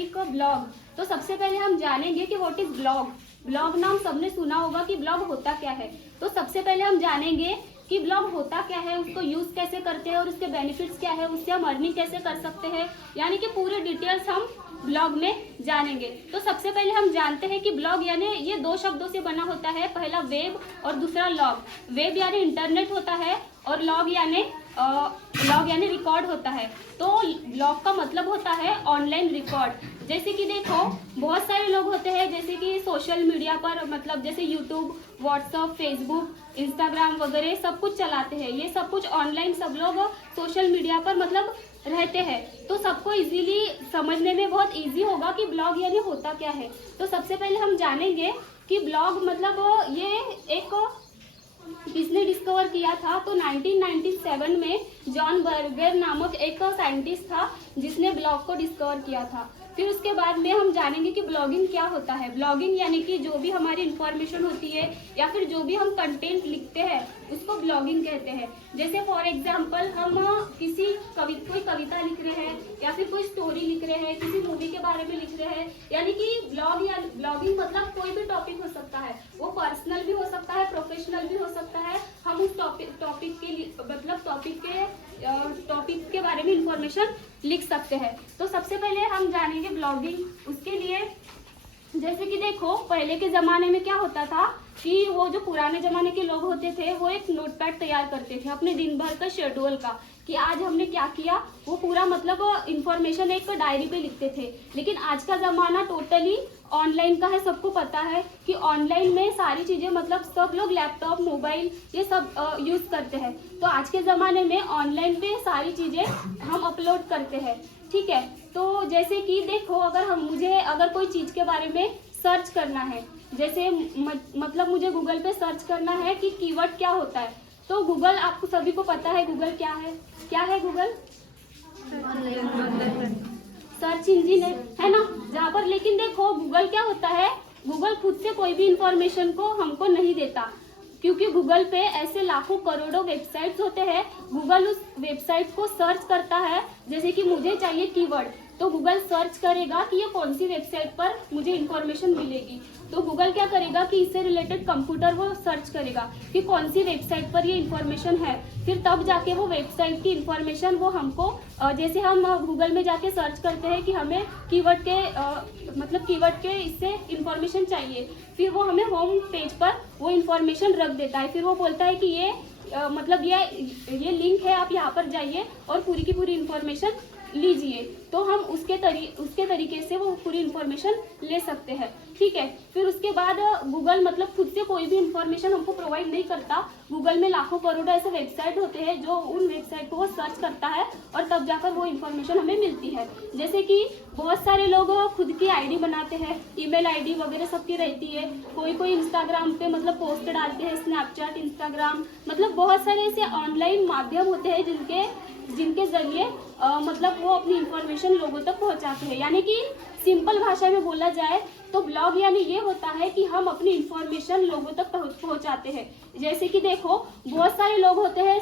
Topic blog. तो सबसे पहले हम जानेंगे कि व्हाट इज ब्लॉग। ब्लॉग नाम सबने सुना होगा कि ब्लॉग होता क्या है। तो सबसे पहले हम जानेंगे कि ब्लॉग होता क्या है, उसको यूज कैसे करते हैं और उसके बेनिफिट्स क्या है, उससे हम अर्निंग कैसे कर सकते हैं, यानी कि पूरे डिटेल्स हम ब्लॉग में जानेंगे। तो सबसे पहले हम जानते हैं कि ब्लॉग यानी ये दो शब्दों से बना होता है, पहला वेब और दूसरा लॉग। वेब यानी इंटरनेट होता है और लॉग यानी रिकॉर्ड होता है। तो ब्लॉग का मतलब होता है ऑनलाइन रिकॉर्ड। जैसे कि देखो बहुत सारे लोग होते हैं जैसे कि सोशल मीडिया पर मतलब जैसे यूट्यूब, व्हाट्सअप, फेसबुक, इंस्टाग्राम वगैरह सब कुछ चलाते हैं। ये सब कुछ ऑनलाइन सब लोग सोशल मीडिया पर मतलब रहते हैं। तो सबको इजीली समझने में बहुत इजी होगा कि ब्लॉग यानी होता क्या है। तो सबसे पहले हम जानेंगे कि ब्लॉग मतलब ये एक किसने डिस्कवर किया था। तो 1997 में जॉन बर्गर नामक एक साइंटिस्ट था जिसने ब्लॉग को डिस्कवर किया था। फिर उसके बाद में हम जानेंगे कि ब्लॉगिंग क्या होता है। ब्लॉगिंग यानी कि जो भी हमारी इंफॉर्मेशन होती है या फिर जो भी हम कंटेंट लिखते हैं उसको ब्लॉगिंग कहते हैं। जैसे फॉर एग्जांपल हम कोई कविता लिख रहे हैं या फिर कोई स्टोरी लिख रहे हैं, किसी मूवी के बारे में लिख रहे हैं, यानी कि ब्लॉग या ब्लॉगिंग मतलब कोई भी टॉपिक हो सकता है। वो पर्सनल भी हो सकता है, प्रोफेशनल भी हो सकता है। हम उस टॉपिक के बारे में इंफॉर्मेशन लिख सकते हैं। तो सबसे पहले हम जानेंगे ब्लॉगिंग। उसके लिए जैसे कि देखो पहले के जमाने में क्या होता था कि वो जो पुराने जमाने के लोग होते थे वो एक नोटपैड तैयार करते थे अपने दिन भर का शेड्यूल का, कि आज हमने क्या किया, वो पूरा मतलब इंफॉर्मेशन एक डायरी पे लिखते थे। लेकिन आज का जमाना टोटली ऑनलाइन का है। सबको पता है कि ऑनलाइन में सारी चीजें मतलब सब लोग लैपटॉप, मोबाइल ये सब यूज करते हैं। तो आज के जमाने में ऑनलाइन पे सारी चीजें हम अपलोड करते हैं, ठीक है। तो जैसे कि देखो अगर कोई चीज के बारे में सर्च करना है, जैसे मतलब मुझे गूगल पे सर्च करना है कि कीवर्ड क्या होता है। तो गूगल, आपको सभी को पता है गूगल क्या है गूगल सर्च इंजिन है ना, जहाँ पर। लेकिन देखो गूगल क्या होता है, गूगल खुद से कोई भी इंफॉर्मेशन को हमको नहीं देता, क्योंकि गूगल पे ऐसे लाखों करोड़ों वेबसाइट्स होते हैं। गूगल उस वेबसाइट को सर्च करता है। जैसे कि मुझे चाहिए कीवर्ड, तो गूगल सर्च करेगा कि ये कौन सी वेबसाइट पर मुझे इंफॉर्मेशन मिलेगी। तो गूगल क्या करेगा कि इससे रिलेटेड कंप्यूटर वो सर्च करेगा कि कौन सी वेबसाइट पर ये इंफॉर्मेशन है। फिर तब जाके वो वेबसाइट की इंफॉर्मेशन वो हमको, जैसे हम गूगल में जाके सर्च करते हैं कि हमें कीवर्ड के इससे इंफॉर्मेशन चाहिए, फिर वो हमें होम पेज पर वो इंफॉर्मेशन रख देता है। फिर वो बोलता है कि ये लिंक है, आप यहाँ पर जाइए और पूरी की पूरी इंफॉर्मेशन लीजिए। तो हम उसके तरीके से वो पूरी इंफॉर्मेशन ले सकते हैं, ठीक है। फिर उसके बाद गूगल मतलब खुद से कोई भी इंफॉर्मेशन हमको प्रोवाइड नहीं करता। गूगल में लाखों करोड़ों ऐसे वेबसाइट होते हैं जो उन वेबसाइट को वो सर्च करता है और तब जाकर वो इंफॉर्मेशन हमें मिलती है। जैसे कि बहुत सारे लोग खुद की आईडी बनाते हैं, ईमेल आईडी वगैरह सबकी रहती है। कोई इंस्टाग्राम पे मतलब पोस्ट डालते हैं, स्नैपचैट, इंस्टाग्राम, मतलब बहुत सारे ऐसे ऑनलाइन माध्यम होते हैं जिनके जरिए मतलब वो अपनी इंफॉर्मेशन लोगों तक पहुंचाते हैं। यानी कि सिंपल भाषा में बोला जाए तो ब्लॉग यानी ये होता है कि हम अपनी इंफॉर्मेशन लोगों तक पहुंचाते हैं। जैसे कि देखो बहुत सारे लोग होते हैं,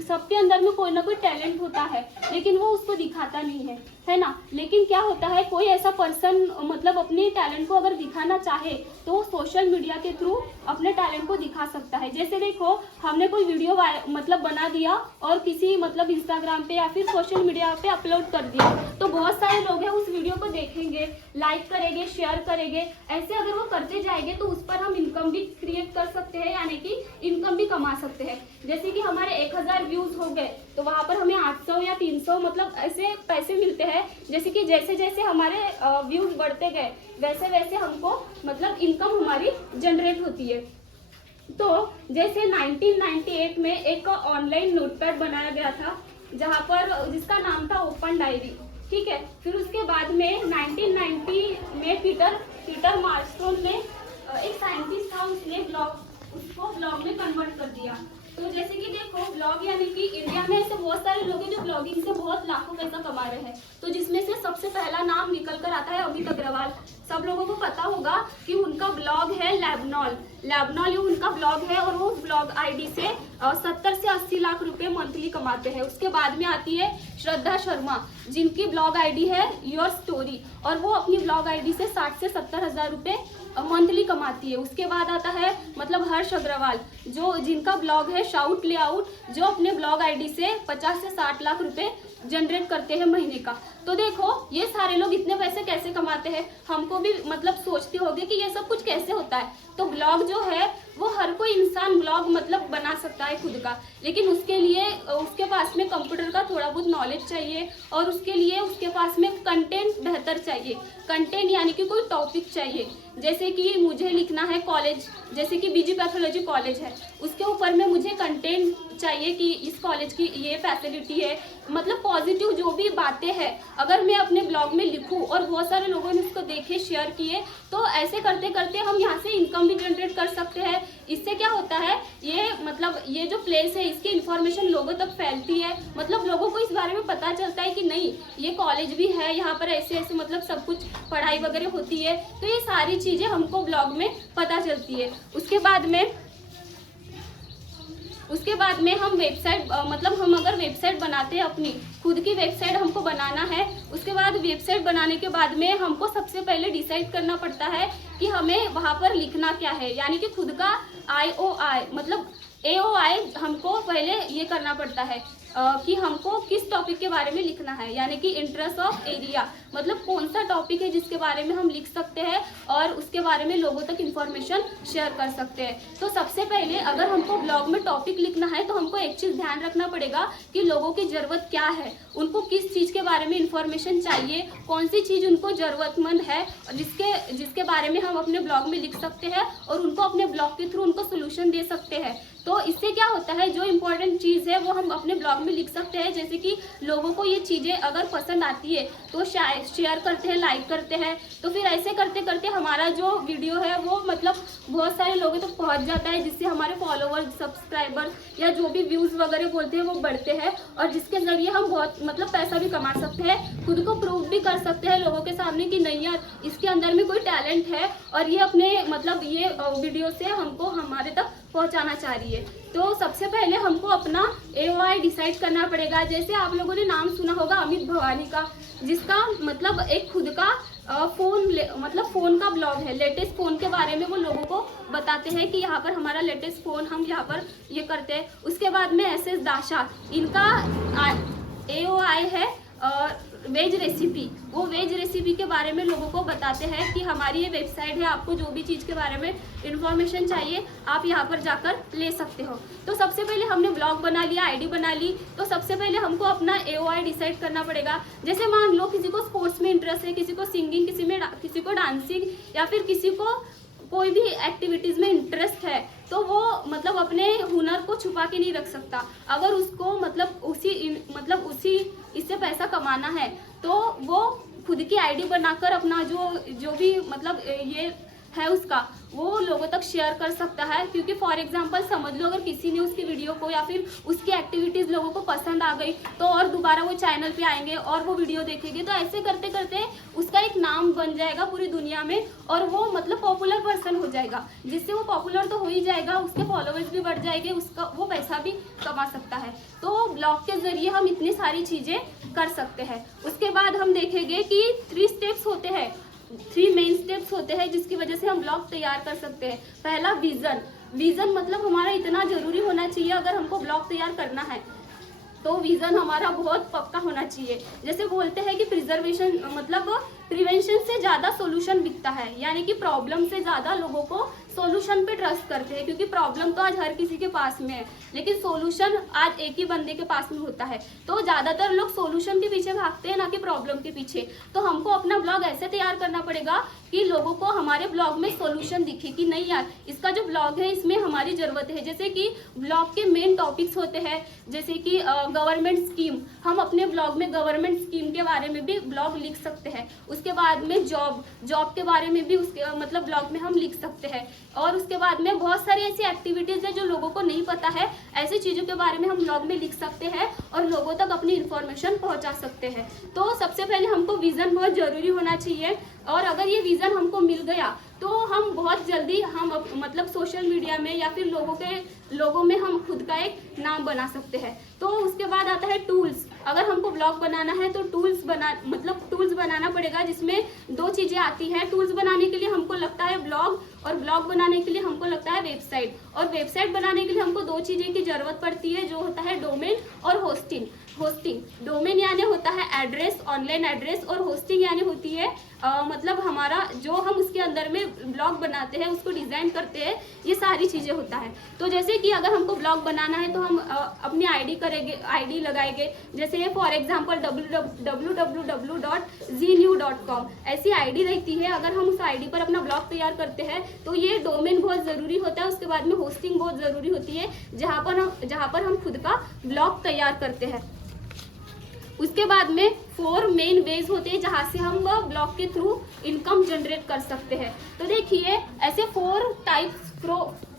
सबके अंदर में कोई ना कोई टैलेंट होता है, लेकिन वो उसको दिखाता नहीं है ना। लेकिन क्या होता है, कोई ऐसा पर्सन मतलब अपने टैलेंट को अगर दिखाना चाहे तो वो सोशल मीडिया के थ्रू अपने टैलेंट को दिखा सकता है। जैसे देखो हमने कोई वीडियो मतलब बना दिया और किसी मतलब इंस्टाग्राम पे या फिर सोशल मीडिया पे अपलोड कर दिया, तो बहुत सारे लोग हैं उस वीडियो को देखेंगे, लाइक करेंगे, शेयर करेंगे। ऐसे अगर वो करते जाएंगे तो उस पर हम इनकम भी क्रिएट कर सकते हैं, यानी कि इनकम भी कमा सकते हैं। जैसे कि हमारे 1000 व्यूज हो गए तो वहां पर हमें 800 या 300 मतलब ऐसे पैसे मिलते हैं। जैसे कि जैसे जैसे हमारे व्यूज बढ़ते गए वैसे वैसे हमको मतलब इनकम हमारी जनरेट होती है। तो जैसे 1998 में एक ऑनलाइन नोटपैड बनाया गया था जिसका नाम था ओपन डायरी, ठीक है। फिर उसके बाद में 1990 में पीटर मार्स्टोन ने एक साइंटिस्ट था, उसने उसको ब्लॉग में कन्वर्ट कर दिया। तो जैसे कि देखो ब्लॉग यानी कि इंडिया में ऐसे बहुत सारे लोग हैं जो ब्लॉगिंग से बहुत लाखों पैसा कमा रहे हैं। तो जिसमें से सबसे पहला नाम निकल कर आता है अमित अग्रवाल। सब लोगों को पता होगा कि उनका ब्लॉग है लैबनॉल ये उनका ब्लॉग है और वो उस ब्लॉग आईडी से 70 से 80 लाख रुपए मंथली कमाते हैं। उसके बाद में आती है श्रद्धा शर्मा। जिनकी ब्लॉग आईडी है योर स्टोरी, और वो अपनी ब्लॉग आईडी से 60 से 70 हज़ार रुपये मंथली कमाती है। उसके बाद आता है मतलब हर्ष अग्रवाल, जो जिनका ब्लॉग है शाउट लेआउट, जो अपने ब्लॉग आईडी से 50 से 60 लाख रुपए जनरेट करते हैं महीने का। तो देखो ये सारे लोग इतने पैसे कैसे कमाते हैं, हमको भी मतलब सोचते होंगे कि ये सब कुछ कैसे होता है। तो ब्लॉग जो है वो हर कोई इंसान ब्लॉग मतलब बना सकता है खुद का, लेकिन उसके लिए उसके पास में कंप्यूटर का थोड़ा बहुत नॉलेज चाहिए, और उसके लिए उसके पास में कंटेंट बेहतर चाहिए। कंटेंट यानी कि कोई टॉपिक चाहिए, जैसे कि मुझे लिखना है कॉलेज, जैसे कि बीजी पैथोलॉजी कॉलेज है, उसके ऊपर में मुझे कंटेंट चाहिए कि इस कॉलेज की ये फैसिलिटी है, मतलब पॉजिटिव जो भी बातें हैं अगर मैं अपने ब्लॉग में लिखूं और बहुत सारे लोगों ने उसको देखे शेयर किए, तो ऐसे करते करते हम यहाँ से इनकम भी जनरेट कर सकते हैं। इससे क्या होता है, ये मतलब ये जो प्लेस है इसकी इन्फॉर्मेशन लोगों तक फैलती है, मतलब लोगों को इस बारे में पता चलता है कि नहीं ये कॉलेज भी है, यहाँ पर ऐसे ऐसे मतलब सब कुछ पढ़ाई वगैरह होती है। तो ये सारी चीज़ें हमको ब्लॉग में पता चलती है। उसके बाद में हम वेबसाइट मतलब हम अगर वेबसाइट बनाते हैं, अपनी खुद की वेबसाइट हमको बनाना है, उसके बाद वेबसाइट बनाने के बाद में हमको सबसे पहले डिसाइड करना पड़ता है कि हमें वहाँ पर लिखना क्या है, यानी कि खुद का IOI मतलब AOI हमको पहले ये करना पड़ता है कि हमको किस टॉपिक के बारे में लिखना है, यानी कि इंटरेस्ट ऑफ एरिया, मतलब कौन सा टॉपिक है जिसके बारे में हम लिख सकते हैं और उसके बारे में लोगों तक इन्फॉर्मेशन शेयर कर सकते हैं। तो सबसे पहले अगर हमको ब्लॉग में टॉपिक लिखना है तो हमको एक चीज़ ध्यान रखना पड़ेगा कि लोगों की ज़रूरत क्या है, उनको किस चीज़ के बारे में इन्फॉर्मेशन चाहिए, कौन सी चीज़ उनको ज़रूरतमंद है जिसके बारे में हम अपने ब्लॉग में लिख सकते हैं और उनको अपने ब्लॉग के थ्रू उनको सोल्यूशन दे सकते हैं। तो इससे क्या होता है, जो इम्पोर्टेंट चीज़ है वो हम अपने ब्लॉग में लिख सकते हैं। जैसे कि लोगों को ये चीज़ें अगर पसंद आती है तो शेयर करते हैं, लाइक करते हैं, तो फिर ऐसे करते करते हमारा जो वीडियो है वो मतलब बहुत सारे लोगों तक पहुंच जाता है, जिससे हमारे फॉलोवर्स, सब्सक्राइबर्स या जो भी व्यूज़ वगैरह बोलते हैं वो बढ़ते हैं, और जिसके ज़रिए हम बहुत मतलब पैसा भी कमा सकते हैं, खुद को प्रूव भी कर सकते हैं लोगों के सामने कि नहीं यार इसके अंदर में कोई टैलेंट है और ये अपने मतलब ये वीडियो से हमको हमारे तक पहुंचाना चाह रही है। तो सबसे पहले हमको अपना AOI डिसाइड करना पड़ेगा। जैसे आप लोगों ने नाम सुना होगा अमित भवानी का, जिसका मतलब एक खुद का फ़ोन का ब्लॉग है, लेटेस्ट फ़ोन के बारे में वो लोगों को बताते हैं कि यहाँ पर हमारा लेटेस्ट फ़ोन हम यहाँ पर ये करते हैं। उसके बाद में SS दाशा, इनका AOI है वेज रेसिपी, वो वेज रेसिपी के बारे में लोगों को बताते हैं कि हमारी ये वेबसाइट है, आपको जो भी चीज़ के बारे में इन्फॉर्मेशन चाहिए आप यहाँ पर जाकर ले सकते हो। तो सबसे पहले हमने ब्लॉग बना लिया, ID बना ली, तो सबसे पहले हमको अपना AOI डिसाइड करना पड़ेगा। जैसे मान लो किसी को स्पोर्ट्स में इंटरेस्ट है, किसी को सिंगिंग, किसी को डांसिंग, या फिर किसी को कोई भी एक्टिविटीज़ में इंटरेस्ट है, तो वो मतलब अपने हुनर को छुपा के नहीं रख सकता। अगर उसको मतलब उसी इससे पैसा कमाना है तो वो खुद की ID बनाकर अपना जो भी मतलब ये है उसका वो लोगों तक शेयर कर सकता है। क्योंकि फॉर एग्जांपल समझ लो अगर किसी ने उसकी वीडियो को या फिर उसकी एक्टिविटीज़ लोगों को पसंद आ गई तो और दोबारा वो चैनल पे आएंगे और वो वीडियो देखेंगे, तो ऐसे करते करते उसका एक नाम बन जाएगा पूरी दुनिया में और वो मतलब पॉपुलर पर्सन हो जाएगा। जिससे वो पॉपुलर तो हो ही जाएगा, उसके फॉलोवर्स भी बढ़ जाएंगे, उसका वो पैसा भी कमा सकता है। तो ब्लॉग के जरिए हम इतनी सारी चीज़ें कर सकते हैं। उसके बाद हम देखेंगे कि 3 स्टेप्स होते हैं, 3 मेन स्टेप्स होते हैं जिसकी वजह से हम ब्लॉग तैयार कर सकते हैं। पहला विज़न मतलब हमारा इतना ज़रूरी होना चाहिए। अगर हमको ब्लॉग तैयार करना है तो विज़न हमारा बहुत पक्का होना चाहिए। जैसे बोलते हैं कि प्रिवेंशन से ज़्यादा सोल्यूशन बिकता है, यानी कि प्रॉब्लम से ज़्यादा लोगों को सोल्यूशन पे ट्रस्ट करते हैं। क्योंकि प्रॉब्लम तो आज हर किसी के पास में है, लेकिन सोल्यूशन आज एक ही बंदे के पास में होता है। तो ज़्यादातर लोग सोल्यूशन के पीछे भागते हैं, ना कि प्रॉब्लम के पीछे। तो हमको अपना ब्लॉग ऐसे तैयार करना पड़ेगा कि लोगों को हमारे ब्लॉग में सोल्यूशन दिखे कि नहीं यार इसका जो ब्लॉग है इसमें हमारी ज़रूरत है। जैसे कि ब्लॉग के मेन टॉपिक्स होते हैं, जैसे कि गवर्नमेंट स्कीम, हम अपने ब्लॉग में गवर्नमेंट स्कीम के बारे में भी ब्लॉग लिख सकते हैं। उसके बाद में जॉब के बारे में भी उसके मतलब ब्लॉग में हम लिख सकते हैं। और उसके बाद में बहुत सारी ऐसी एक्टिविटीज़ है जो लोगों को नहीं पता है, ऐसी चीज़ों के बारे में हम ब्लॉग में लिख सकते हैं और लोगों तक अपनी इन्फॉर्मेशन पहुंचा सकते हैं। तो सबसे पहले हमको विज़न बहुत ज़रूरी होना चाहिए, और अगर ये विज़न हमको मिल गया तो हम बहुत जल्दी हम मतलब सोशल मीडिया में या फिर लोगों में हम खुद का एक नाम बना सकते हैं। तो उसके बाद आता है टूल्स। अगर हमको ब्लॉग बनाना है तो टूल्स बनाना पड़ेगा, जिसमें दो चीज़ें आती हैं। टूल्स बनाने के लिए हमको लगता है ब्लॉग, और ब्लॉग बनाने के लिए हमको लगता है वेबसाइट। और वेबसाइट बनाने के लिए हमको दो चीज़ें की ज़रूरत पड़ती है, जो होता है डोमेन और होस्टिंग। डोमेन यानी होता है एड्रेस, ऑनलाइन एड्रेस, और होस्टिंग यानी होती है मतलब हमारा जो हम उसके अंदर में ब्लॉग बनाते हैं, उसको डिज़ाइन करते हैं, ये सारी चीज़ें होता है। तो जैसे कि अगर हमको ब्लॉग बनाना है तो हम अपनी आईडी लगाएंगे। जैसे फॉर एग्जांपल www.znew.com ऐसी आईडी रहती है। अगर हम उस आईडी पर अपना ब्लॉग तैयार करते हैं तो ये डोमेन बहुत ज़रूरी होता है। उसके बाद में होस्टिंग बहुत ज़रूरी होती है, जहाँ पर हम खुद का ब्लॉग तैयार करते हैं। उसके बाद में 4 मेन वेज होते हैं जहाँ से हम ब्लॉग के थ्रू इनकम जनरेट कर सकते हैं। तो देखिए ऐसे 4 टाइप्स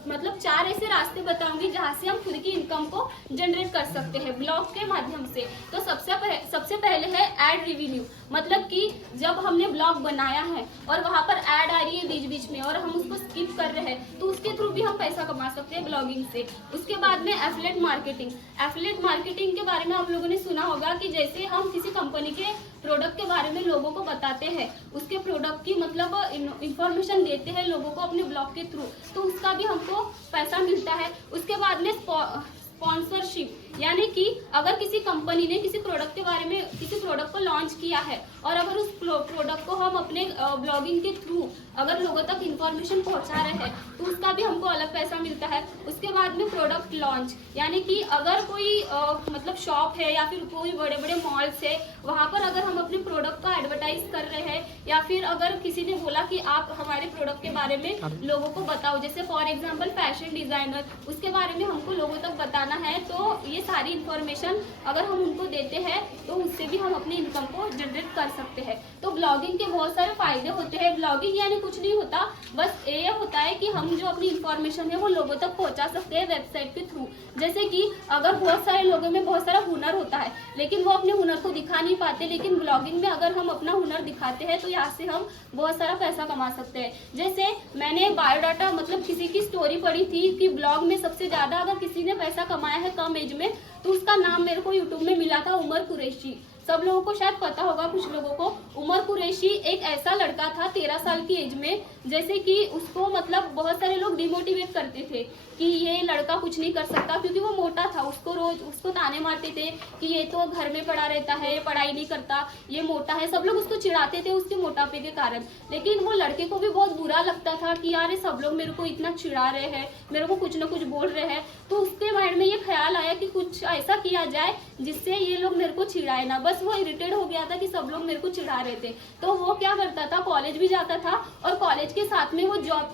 मतलब 4 ऐसे रास्ते बताऊंगी जहाँ से हम खुद की इनकम को जनरेट कर सकते हैं ब्लॉग के माध्यम से। तो सबसे पहले है ऐड रेवेन्यू। मतलब कि जब हमने ब्लॉग बनाया है और वहाँ पर ऐड आ रही है बीच बीच में और हम उसको स्किप कर रहे हैं, तो उसके थ्रू भी हम पैसा कमा सकते हैं ब्लॉगिंग से। उसके बाद में एफिलिएट मार्केटिंग के बारे में आप लोगों ने सुना होगा कि जैसे हम किसी कंपनी के प्रोडक्ट के बारे में लोगों को बताते हैं, उसके प्रोडक्ट की मतलब इंफॉर्मेशन देते हैं लोगों को अपने ब्लॉग के थ्रू, तो उसका भी हमको पैसा मिलता है। उसके बाद में स्पॉन्सरशिप, यानी कि अगर किसी कंपनी ने किसी प्रोडक्ट के बारे में किसी प्रोडक्ट को लॉन्च किया है और अगर उस प्रोडक्ट को हम अपने ब्लॉगिंग के थ्रू अगर लोगों तक इंफॉर्मेशन पहुंचा रहे हैं तो उसका भी हमको अलग पैसा मिलता है। उसके बाद में प्रोडक्ट लॉन्च, यानी कि अगर कोई मतलब शॉप है या फिर कोई बड़े बड़े मॉल्स है, वहाँ पर अगर हम अपने प्रोडक्ट का एडवर्टाइज कर रहे हैं या फिर अगर किसी ने बोला कि आप हमारे प्रोडक्ट के बारे में लोगों को बताओ, जैसे फॉर एग्जाम्पल फैशन डिजाइनर, उसके बारे में हमको लोगों तक बताना है, तो ये सारी इंफॉर्मेशन अगर हम उनको देते हैं तो उससे भी हम अपनी इनकम को जनरेट कर सकते हैं। तो ब्लॉगिंग के बहुत सारे फायदे होते हैं। ब्लॉगिंग यानी कुछ नहीं होता, बस ये होता है कि हम जो अपनी इंफॉर्मेशन है वो लोगों तक पहुंचा सकते हैं वेबसाइट के थ्रू। जैसे कि अगर बहुत सारे लोगों में बहुत सारा हुनर होता है लेकिन वो अपने हुनर को दिखा नहीं पाते, लेकिन ब्लॉगिंग में अगर हम अपना हुनर दिखाते हैं तो यहाँ से हम बहुत सारा पैसा कमा सकते हैं। जैसे मैंने बायोडाटा मतलब किसी की स्टोरी पढ़ी थी कि ब्लॉग में सबसे ज़्यादा अगर किसी ने पैसा कमाया है कम एज में, तो उसका नाम मेरे को यूट्यूब में मिला था उमर कुरैशी। सब लोगों को शायद पता होगा, कुछ लोगों को। उमर कुरैशी एक ऐसा लड़का था 13 साल की एज में, जैसे कि उसको मतलब बहुत सारे लोग डिमोटिवेट करते थे कि ये लड़का कुछ नहीं कर सकता, क्योंकि वो मोटा था। उसको ताने मारते थे कि ये तो घर में पड़ा रहता है, पढ़ाई नहीं करता, ये मोटा है। सब लोग उसको चिढ़ाते थे उसके मोटापे के कारण। लेकिन वो लड़के को भी बहुत बुरा लगता था कि यार सब लोग मेरे को इतना चिढ़ा रहे हैं, मेरे को कुछ ना कुछ बोल रहे हैं। तो उसके माइंड में ये ख्याल आया कि कुछ ऐसा किया जाए जिससे ये लोग मेरे को चिढ़ाए ना। बस वो इरिटेट हो गया था कि सब लोग मेरे को चिढ़ा रहे थे। तो वो क्या करता था, कॉलेज भी जाता था और कॉलेज के साथ में वो जॉब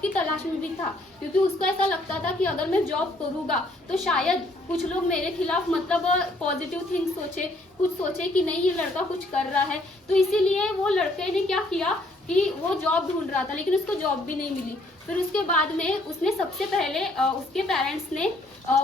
की तलाश में भी था, क्योंकि उसको ऐसा लगता था कि अगर मैं जॉब करूँगा तो शायद कुछ लोग मेरे खिलाफ मतलब पॉजिटिव थिंग सोचे कि नहीं ये लड़का कुछ कर रहा है। तो इसीलिए वो लड़के ने क्या किया कि वो जॉब ढूंढ रहा था, लेकिन उसको जॉब भी नहीं मिली। फिर उसके बाद में उसने सबसे पहले उसके पेरेंट्स ने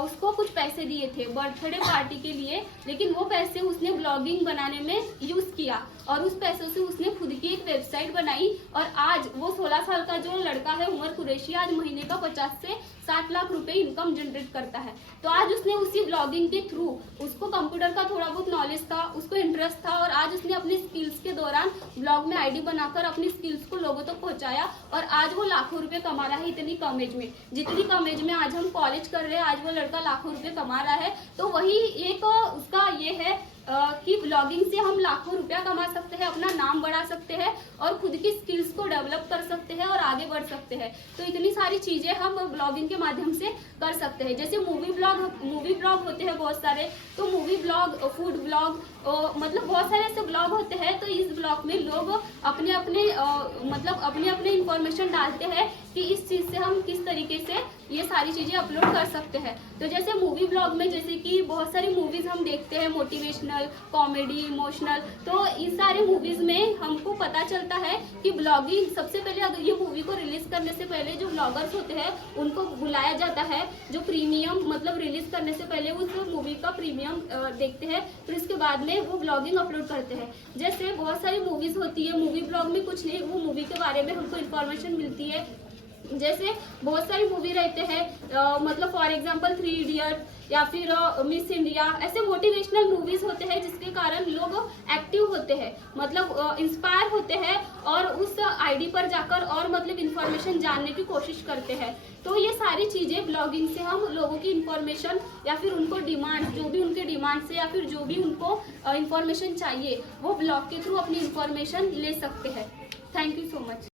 उसको कुछ पैसे दिए थे बर्थडे पार्टी के लिए, लेकिन वो पैसे उसने ब्लॉगिंग बनाने में यूज़ किया और उस पैसों से उसने खुद की एक वेबसाइट बनाई। और आज वो 16 साल का जो लड़का है उमर कुरैशी, आज महीने का 50 से 60 लाख रुपए इनकम जनरेट करता है। तो आज उसने उसी ब्लॉगिंग के थ्रू, उसको कंप्यूटर का थोड़ा बहुत नॉलेज था, उसको इंटरेस्ट था, और आज उसने अपनी स्किल्स के दौरान ब्लॉग में आईडी बनाकर अपनी स्किल्स को लोगों तक पहुंचाया और आज वो लाखों रुपए कमा रहा है इतनी कम एज में। जितनी कम एज में आज हम कॉलेज कर रहे हैं, आज वो लड़का लाखों रुपए कमा रहा है। तो वही एक उसका ये है कि ब्लॉगिंग से हम लाखों रुपया कमा सकते हैं, अपना नाम बढ़ा सकते हैं और खुद की स्किल्स को डेवलप कर सकते हैं और आगे बढ़ सकते हैं। तो इतनी सारी चीज़ें हम ब्लॉगिंग के माध्यम से कर सकते हैं। जैसे मूवी ब्लॉग होते हैं बहुत सारे, तो मूवी ब्लॉग, फूड ब्लॉग, मतलब बहुत सारे ऐसे ब्लॉग होते हैं। तो इस ब्लॉग में लोग अपने अपने इंफॉर्मेशन डालते हैं कि इस चीज़ से हम किस तरीके से ये सारी चीज़ें अपलोड कर सकते हैं। तो जैसे मूवी ब्लॉग में जैसे कि बहुत सारी मूवीज़ हम देखते हैं, मोटिवेशनल, कॉमेडी, इमोशनल। तो इन सारे मूवीज़ में हमको पता चलता है कि ब्लॉगिंग सबसे पहले, अगर ये मूवी को रिलीज करने से पहले जो ब्लॉगर्स होते हैं उनको बुलाया जाता है, जो प्रीमियम मतलब रिलीज करने से पहले उस मूवी का प्रीमियम देखते हैं, फिर उसके बाद में वो ब्लॉगिंग अपलोड करते हैं। जैसे बहुत सारी मूवीज होती है, मूवी ब्लॉग में कुछ नहीं, वो मूवी के बारे में हमको इन्फॉर्मेशन मिलती है। जैसे बहुत सारी मूवी रहते हैं, मतलब फॉर एग्जांपल 3 इडियट या फिर मिस इंडिया, ऐसे मोटिवेशनल मूवीज होते हैं जिसके कारण लोग एक्टिव होते हैं, मतलब इंस्पायर होते हैं और उस आईडी पर जाकर और मतलब इंफॉर्मेशन जानने की कोशिश करते हैं। तो ये सारी चीज़ें ब्लॉगिंग से हम लोगों की इंफॉर्मेशन या फिर उनको डिमांड, जो भी उनके डिमांड से या फिर जो भी उनको इंफॉर्मेशन चाहिए, वो ब्लॉग के थ्रू अपनी इंफॉर्मेशन ले सकते हैं। Thank you so much.